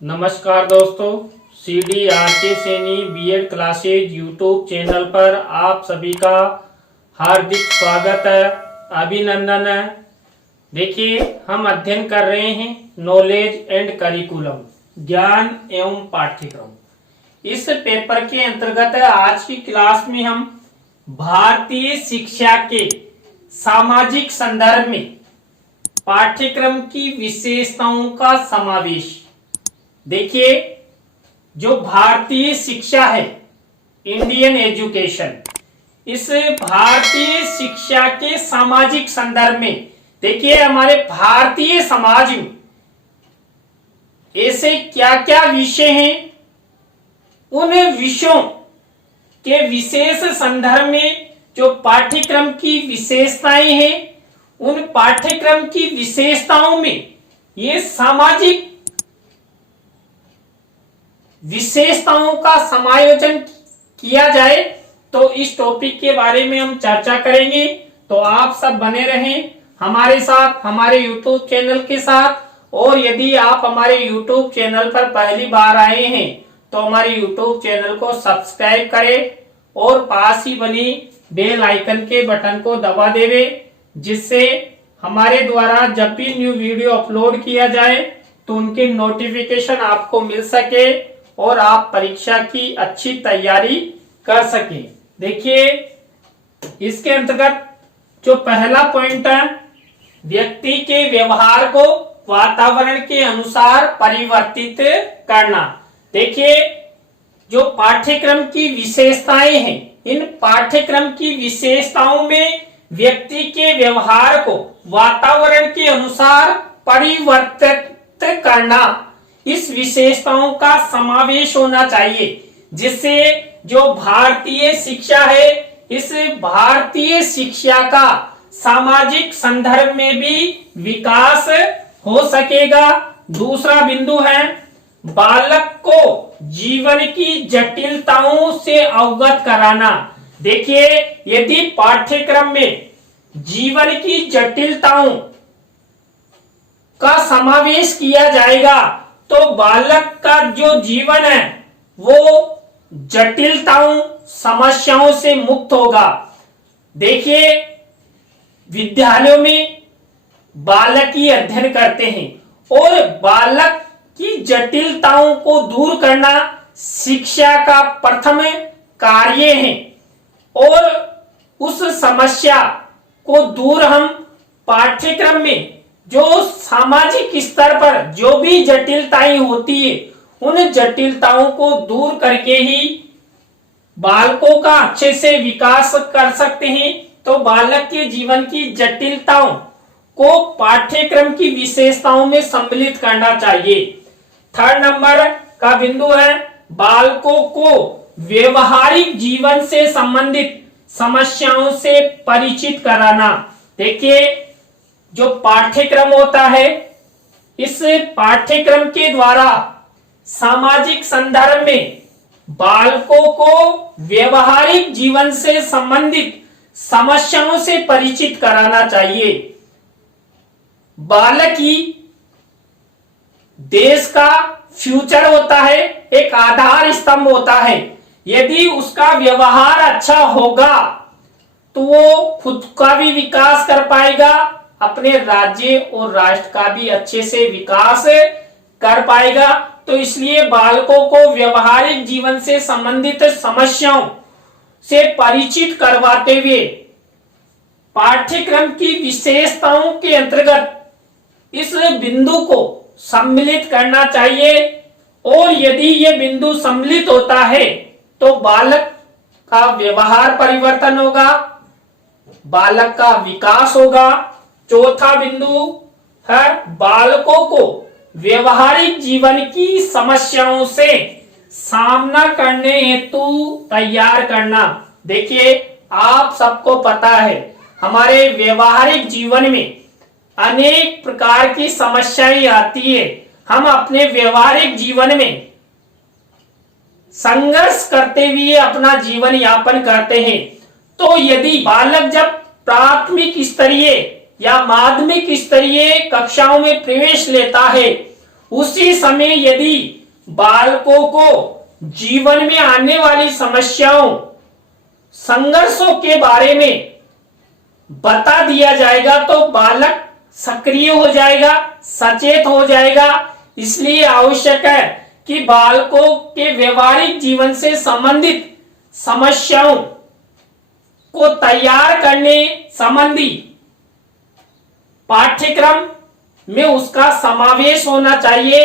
नमस्कार दोस्तों, CDRK Saini B Ed classes YouTube channel पर आप सभी का हार्दिक स्वागत है, अभिनंदन है। देखिए, हम अध्ययन कर रहे हैं नॉलेज एंड करिकुलम, ज्ञान एवं पाठ्यक्रम। इस पेपर के अंतर्गत आज की क्लास में हम भारतीय शिक्षा के सामाजिक संदर्भ में पाठ्यक्रम की विशेषताओं का समावेश। देखिए, जो भारतीय शिक्षा है, इंडियन एजुकेशन, इस भारतीय शिक्षा के सामाजिक संदर्भ में देखिए हमारे भारतीय समाज में ऐसे क्या क्या विषय हैं, उन विषयों के विशेष संदर्भ में जो पाठ्यक्रम की विशेषताएं हैं, उन पाठ्यक्रम की विशेषताओं में ये सामाजिक विशेषताओं का समायोजन किया जाए, तो इस टॉपिक के बारे में हम चर्चा करेंगे। तो आप सब बने रहें हमारे साथ, हमारे YouTube चैनल के साथ। और यदि आप हमारे YouTube चैनल पर पहली बार आए हैं तो हमारे YouTube चैनल को सब्सक्राइब करें और पास ही बनी बेल आइकन के बटन को दबा देवे, जिससे हमारे द्वारा जब भी न्यू वीडियो अपलोड किया जाए तो उनकी नोटिफिकेशन आपको मिल सके और आप परीक्षा की अच्छी तैयारी कर सकें। देखिए, इसके अंतर्गत जो पहला पॉइंट है, व्यक्ति के व्यवहार को वातावरण के अनुसार परिवर्तित करना। देखिए, जो पाठ्यक्रम की विशेषताएं हैं, इन पाठ्यक्रम की विशेषताओं में व्यक्ति के व्यवहार को वातावरण के अनुसार परिवर्तित करना, इस विशेषताओं का समावेश होना चाहिए, जिससे जो भारतीय शिक्षा है, इस भारतीय शिक्षा का सामाजिक संदर्भ में भी विकास हो सकेगा। दूसरा बिंदु है, बालक को जीवन की जटिलताओं से अवगत कराना। देखिए, यदि पाठ्यक्रम में जीवन की जटिलताओं का समावेश किया जाएगा तो बालक का जो जीवन है वो जटिलताओं, समस्याओं से मुक्त होगा। देखिए, विद्यालयों में बालक ही अध्ययन करते हैं और बालक की जटिलताओं को दूर करना शिक्षा का प्रथम कार्य है। और उस समस्या को दूर हम पाठ्यक्रम में जो सामाजिक स्तर पर जो भी जटिलताएं होती है, उन जटिलताओं को दूर करके ही बालकों का अच्छे से विकास कर सकते हैं। तो बालक के जीवन की जटिलताओं को पाठ्यक्रम की विशेषताओं में सम्मिलित करना चाहिए। थर्ड नंबर का बिंदु है, बालकों को व्यवहारिक जीवन से संबंधित समस्याओं से परिचित कराना। देखिए, जो पाठ्यक्रम होता है, इस पाठ्यक्रम के द्वारा सामाजिक संदर्भ में बालकों को व्यवहारिक जीवन से संबंधित समस्याओं से परिचित कराना चाहिए। बालक ही देश का फ्यूचर होता है, एक आधार स्तंभ होता है। यदि उसका व्यवहार अच्छा होगा तो वो खुद का भी विकास कर पाएगा, अपने राज्य और राष्ट्र का भी अच्छे से विकास कर पाएगा। तो इसलिए बालकों को व्यवहारिक जीवन से संबंधित समस्याओं से परिचित करवाते हुए पाठ्यक्रम की विशेषताओं के अंतर्गत इस बिंदु को सम्मिलित करना चाहिए। और यदि ये बिंदु सम्मिलित होता है तो बालक का व्यवहार परिवर्तन होगा, बालक का विकास होगा। चौथा बिंदु है, बालकों को व्यवहारिक जीवन की समस्याओं से सामना करने हेतु तैयार करना। देखिए, आप सबको पता है, हमारे व्यवहारिक जीवन में अनेक प्रकार की समस्याएं आती है। हम अपने व्यवहारिक जीवन में संघर्ष करते हुए अपना जीवन यापन करते हैं। तो यदि बालक जब प्राथमिक स्तरीय या माध्यमिक स्तरीय कक्षाओं में प्रवेश लेता है उसी समय यदि बालकों को जीवन में आने वाली समस्याओं, संघर्षों के बारे में बता दिया जाएगा तो बालक सक्रिय हो जाएगा, सचेत हो जाएगा। इसलिए आवश्यक है कि बालकों के व्यवहारिक जीवन से संबंधित समस्याओं को तैयार करने संबंधी पाठ्यक्रम में उसका समावेश होना चाहिए,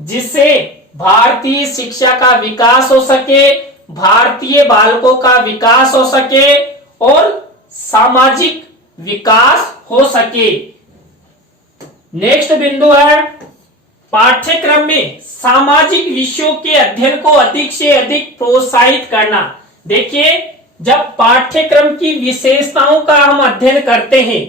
जिससे भारतीय शिक्षा का विकास हो सके, भारतीय बालकों का विकास हो सके और सामाजिक विकास हो सके। नेक्स्ट बिंदु है पाठ्यक्रम में सामाजिक विषयों के अध्ययन को अधिक से अधिक प्रोत्साहित करना। देखिए, जब पाठ्यक्रम की विशेषताओं का हम अध्ययन करते हैं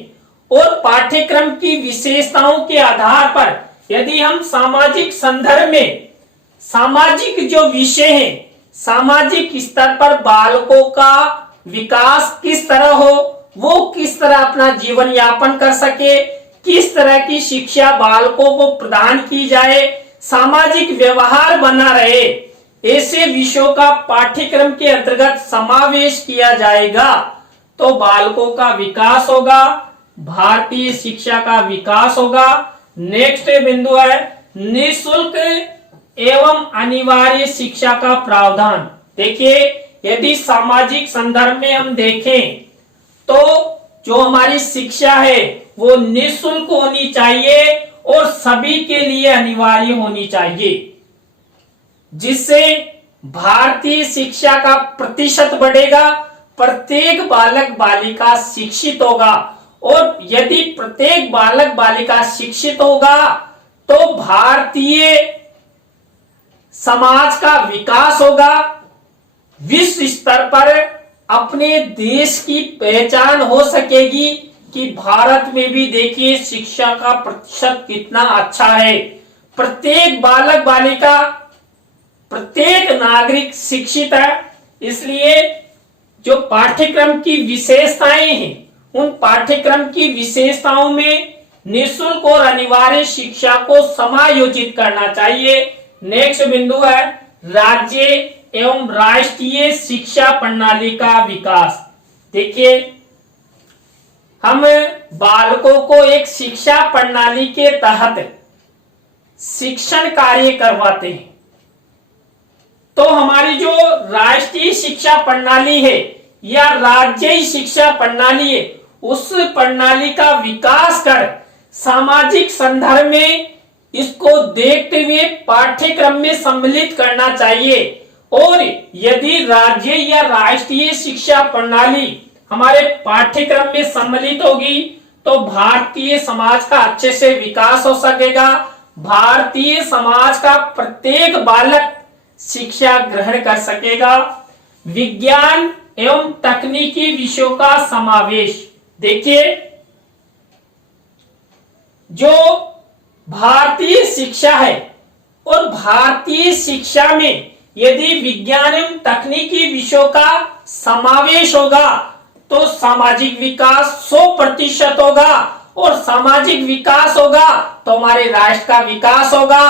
और पाठ्यक्रम की विशेषताओं के आधार पर यदि हम सामाजिक संदर्भ में सामाजिक जो विषय है, सामाजिक स्तर पर बालकों का विकास किस तरह हो, वो किस तरह अपना जीवन यापन कर सके, किस तरह की शिक्षा बालकों को प्रदान की जाए, सामाजिक व्यवहार बना रहे, ऐसे विषयों का पाठ्यक्रम के अंतर्गत समावेश किया जाएगा तो बालकों का विकास होगा, भारतीय शिक्षा का विकास होगा। नेक्स्ट बिंदु है निःशुल्क एवं अनिवार्य शिक्षा का प्रावधान। देखिए, यदि सामाजिक संदर्भ में हम देखें तो जो हमारी शिक्षा है वो निःशुल्क होनी चाहिए और सभी के लिए अनिवार्य होनी चाहिए, जिससे भारतीय शिक्षा का प्रतिशत बढ़ेगा, प्रत्येक बालक बालिका शिक्षित होगा और यदि प्रत्येक बालक बालिका शिक्षित होगा तो भारतीय समाज का विकास होगा, विश्व स्तर पर अपने देश की पहचान हो सकेगी कि भारत में भी देखिए शिक्षा का प्रतिशत कितना अच्छा है, प्रत्येक बालक बालिका, प्रत्येक नागरिक शिक्षित है। इसलिए जो पाठ्यक्रम की विशेषताएं हैं, उन पाठ्यक्रम की विशेषताओं में निःशुल्क और अनिवार्य शिक्षा को समायोजित करना चाहिए। नेक्स्ट बिंदु है राज्य एवं राष्ट्रीय शिक्षा प्रणाली का विकास। देखिए, हम बालकों को एक शिक्षा प्रणाली के तहत शिक्षण कार्य करवाते हैं, तो हमारी जो राष्ट्रीय शिक्षा प्रणाली है या राज्य शिक्षा प्रणाली है, उस प्रणाली का विकास कर सामाजिक संदर्भ में इसको देखते हुए पाठ्यक्रम में सम्मिलित करना चाहिए। और यदि राज्य या राष्ट्रीय शिक्षा प्रणाली हमारे पाठ्यक्रम में सम्मिलित होगी तो भारतीय समाज का अच्छे से विकास हो सकेगा, भारतीय समाज का प्रत्येक बालक शिक्षा ग्रहण कर सकेगा। विज्ञान एवं तकनीकी विषयों का समावेश। देखिए, जो भारतीय शिक्षा है और भारतीय शिक्षा में यदि विज्ञान एवं तकनीकी विषयों का समावेश होगा तो सामाजिक विकास 100% होगा और सामाजिक विकास होगा तो हमारे राष्ट्र का विकास होगा,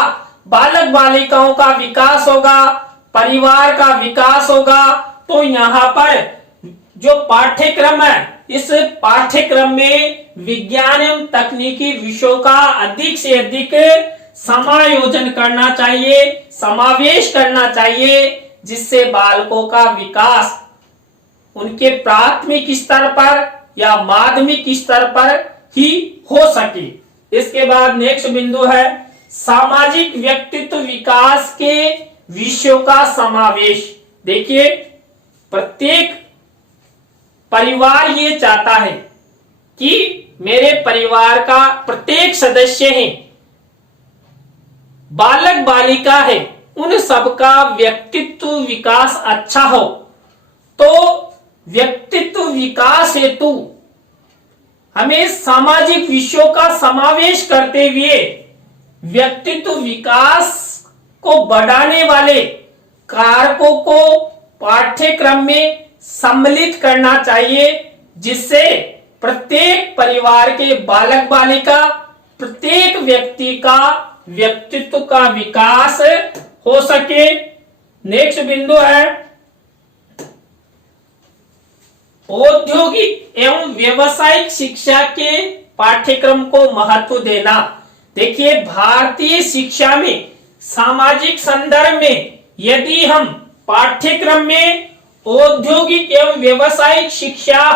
बालक बालिकाओं का विकास होगा, परिवार का विकास होगा। तो यहाँ पर जो पाठ्यक्रम है, इस पाठ्यक्रम में विज्ञान एवं तकनीकी विषयों का अधिक से अधिक समायोजन करना चाहिए, समावेश करना चाहिए, जिससे बालकों का विकास उनके प्राथमिक स्तर पर या माध्यमिक स्तर पर ही हो सके। इसके बाद नेक्स्ट बिंदु है सामाजिक व्यक्तित्व विकास के विषयों का समावेश। देखिए, प्रत्येक परिवार ये चाहता है कि मेरे परिवार का प्रत्येक सदस्य है, बालक बालिका है, उन सबका व्यक्तित्व विकास अच्छा हो। तो व्यक्तित्व विकास हेतु हमें सामाजिक विषयों का समावेश करते हुए व्यक्तित्व विकास को बढ़ाने वाले कारकों को पाठ्यक्रम में सम्मिलित करना चाहिए, जिससे प्रत्येक परिवार के बालक बालिका, प्रत्येक व्यक्ति का व्यक्तित्व का विकास हो सके। नेक्स्ट बिंदु है औद्योगिक एवं व्यवसायिक शिक्षा के पाठ्यक्रम को महत्व देना। देखिए, भारतीय शिक्षा में सामाजिक संदर्भ में यदि हम पाठ्यक्रम में औद्योगिक एवं व्यवसायिक शिक्षा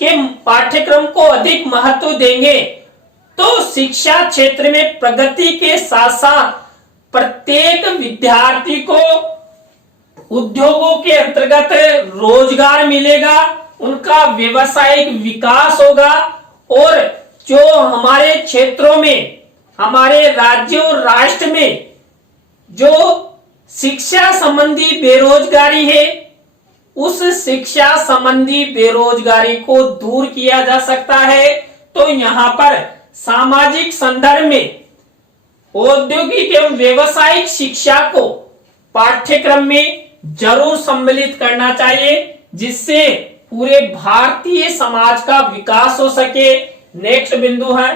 के पाठ्यक्रम को अधिक महत्व देंगे तो शिक्षा क्षेत्र में प्रगति के साथ साथ प्रत्येक विद्यार्थी को उद्योगों के अंतर्गत रोजगार मिलेगा, उनका व्यवसायिक विकास होगा और जो हमारे क्षेत्रों में, हमारे राज्य और राष्ट्र में जो शिक्षा संबंधी बेरोजगारी है, उस शिक्षा संबंधी बेरोजगारी को दूर किया जा सकता है। तो यहाँ पर सामाजिक संदर्भ में औद्योगिक एवं व्यवसायिक शिक्षा को पाठ्यक्रम में जरूर सम्मिलित करना चाहिए, जिससे पूरे भारतीय समाज का विकास हो सके। नेक्स्ट बिंदु है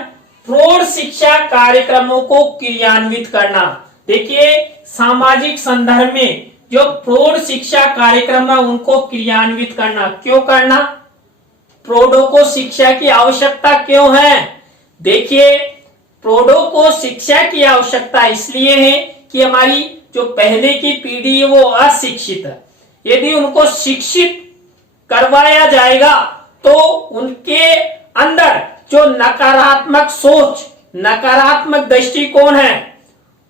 प्रौढ़ शिक्षा कार्यक्रमों को क्रियान्वित करना। देखिए, सामाजिक संदर्भ में जो प्रौढ़ शिक्षा कार्यक्रम है उनको क्रियान्वित करना। क्यों करना? प्रौढ़ों को शिक्षा की आवश्यकता क्यों है? देखिए, प्रौढ़ों को शिक्षा की आवश्यकता इसलिए है कि हमारी जो पहले की पीढ़ी है वो अशिक्षित है। यदि उनको शिक्षित करवाया जाएगा तो उनके अंदर जो नकारात्मक सोच, नकारात्मक दृष्टिकोण है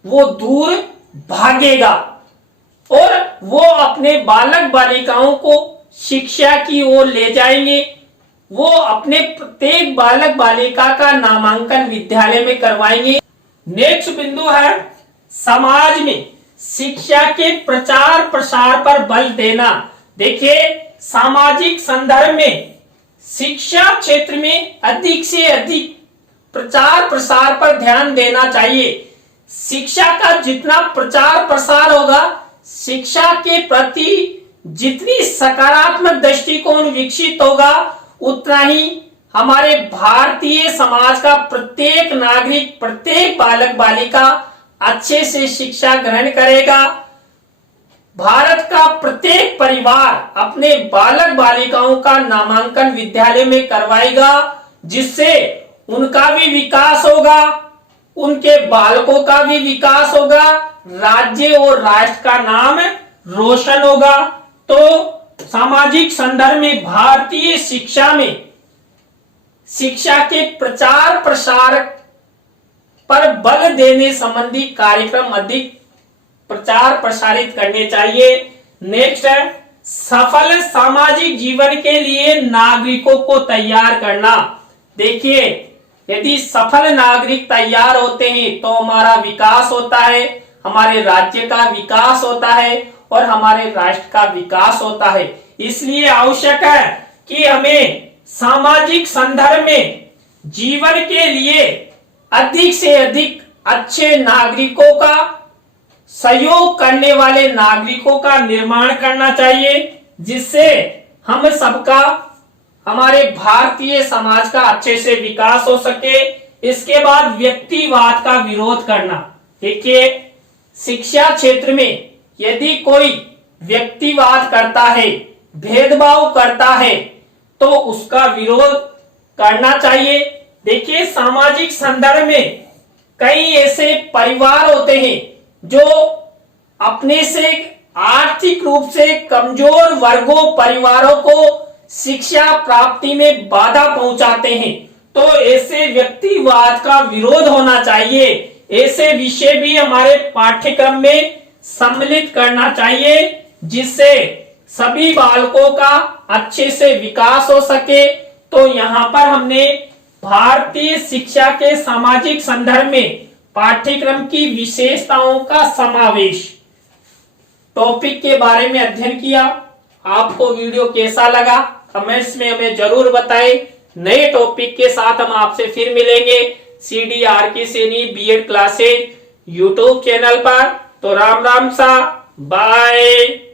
वो दूर भागेगा और वो अपने बालक बालिकाओं को शिक्षा की ओर ले जाएंगे। वो अपने प्रत्येक बालक बालिका का नामांकन विद्यालय में करवाएंगे। नेक्स्ट बिंदु है समाज में शिक्षा के प्रचार प्रसार पर बल देना। देखिए, सामाजिक संदर्भ में शिक्षा क्षेत्र में अधिक से अधिक प्रचार प्रसार पर ध्यान देना चाहिए। शिक्षा का जितना प्रचार प्रसार होगा, शिक्षा के प्रति जितनी सकारात्मक दृष्टिकोण विकसित होगा, उतना ही हमारे भारतीय समाज का प्रत्येक नागरिक, प्रत्येक बालक बालिका अच्छे से शिक्षा ग्रहण करेगा। भारत का प्रत्येक परिवार अपने बालक बालिकाओं का नामांकन विद्यालय में करवाएगा, जिससे उनका भी विकास होगा, उनके बालकों का भी विकास होगा, राज्य और राष्ट्र का नाम रोशन होगा। तो सामाजिक संदर्भ में भारतीय शिक्षा में शिक्षा के प्रचार प्रसार पर बल देने संबंधी कार्यक्रम अधिक प्रचार प्रसारित करने चाहिए। नेक्स्ट है सफल सामाजिक जीवन के लिए नागरिकों को तैयार करना। देखिए, यदि सफल नागरिक तैयार होते हैं तो हमारा विकास होता है, हमारे राज्य का विकास होता है और हमारे राष्ट्र का विकास होता है। इसलिए आवश्यक है कि हमें सामाजिक संदर्भ में जीवन के लिए अधिक से अधिक अच्छे नागरिकों का, सहयोग करने वाले नागरिकों का निर्माण करना चाहिए, जिससे हम सबका, हमारे भारतीय समाज का अच्छे से विकास हो सके। इसके बाद व्यक्तिवाद का विरोध करना। देखिए, शिक्षा क्षेत्र में यदि कोई व्यक्तिवाद करता है, भेदभाव करता है, तो उसका विरोध करना चाहिए। देखिए, सामाजिक संदर्भ में कई ऐसे परिवार होते हैं जो अपने से आर्थिक रूप से कमजोर वर्गों, परिवारों को शिक्षा प्राप्ति में बाधा पहुंचाते हैं। तो ऐसे व्यक्तिवाद का विरोध होना चाहिए। ऐसे विषय भी हमारे पाठ्यक्रम में सम्मिलित करना चाहिए, जिससे सभी बालकों का अच्छे से विकास हो सके। तो यहाँ पर हमने भारतीय शिक्षा के सामाजिक संदर्भ में पाठ्यक्रम की विशेषताओं का समावेश टॉपिक के बारे में अध्ययन किया। आपको वीडियो कैसा लगा कमेंट्स में हमें जरूर बताएं। नए टॉपिक के साथ हम आपसे फिर मिलेंगे CDRK Saini B.Ed classes YouTube channel पर। तो राम राम सा, बाय।